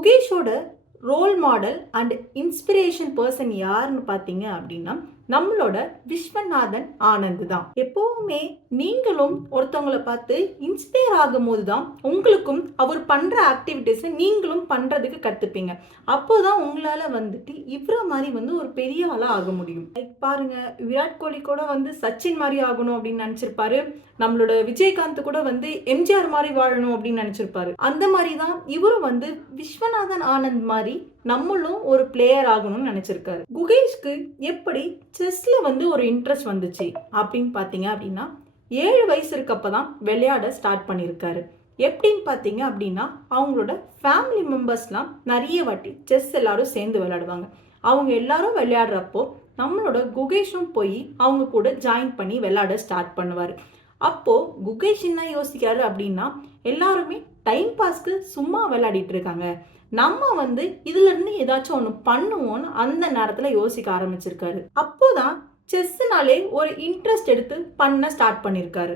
குகேஷோட role model and inspiration person யாருன்னு பார்த்தீங்க அப்படின்னா நம்மளோட விஸ்வநாதன் ஆனந்த் தான். எப்பவுமே நீங்களும் ஒருத்தவங்களை பார்த்து இன்ஸ்பயர் ஆகும் போது தான் உங்களுக்கும் அவர் பண்ற ஆக்டிவிட்டிஸை நீங்களும் பண்றதுக்கு கத்துப்பீங்க. அப்போதான் உங்களால வந்துட்டு இவ்வளோ மாதிரி ஒரு பெரிய ஆளா ஆக முடியும். லைக் பாருங்க, விராட் கோலி கூட சச்சின் மாதிரி ஆகணும் அப்படின்னு நினைச்சிருப்பாரு. நம்மளோட விஜயகாந்த் கூட எம்ஜிஆர் மாதிரி வாழணும் அப்படின்னு நினைச்சிருப்பாரு. அந்த மாதிரி தான் இவரும் விஸ்வநாதன் ஆனந்த் மாதிரி நம்மளும் ஒரு பிளேயர் ஆகணும்னு நினைச்சிருக்காரு. குகேஷ்க்கு எப்படி செஸ்ல ஒரு இன்ட்ரெஸ்ட் வந்துச்சு அப்படின்னு பார்த்தீங்க அப்படின்னா 7 வயசு இருக்கப்பதான் விளையாட ஸ்டார்ட் பண்ணியிருக்காரு. எப்படின்னு பார்த்தீங்க அப்படின்னா அவங்களோட ஃபேமிலி மெம்பர்ஸ்லாம் நிறைய வாட்டி செஸ் எல்லாரும் சேர்ந்து விளையாடுவாங்க. அவங்க எல்லாரும் விளையாடுறப்போ நம்மளோட குகேஷும் போய் அவங்க கூட ஜாயின் பண்ணி விளையாட ஸ்டார்ட் பண்ணுவார். அப்போ குகேஷ் என்ன யோசிக்கிறாரு அப்படின்னா, எல்லாருமே டைம் பாஸ்க்கு சும்மா விளையாடிட்டு இருக்காங்க, நம்ம இதுல இருந்து ஏதாச்சும் ஒன்று பண்ணுவோம்னு அந்த நேரத்துல யோசிக்க ஆரம்பிச்சிருக்காரு. அப்போதான் செஸ்னாலே ஒரு இன்ட்ரெஸ்ட் எடுத்து பண்ண ஸ்டார்ட் பண்ணியிருக்காரு.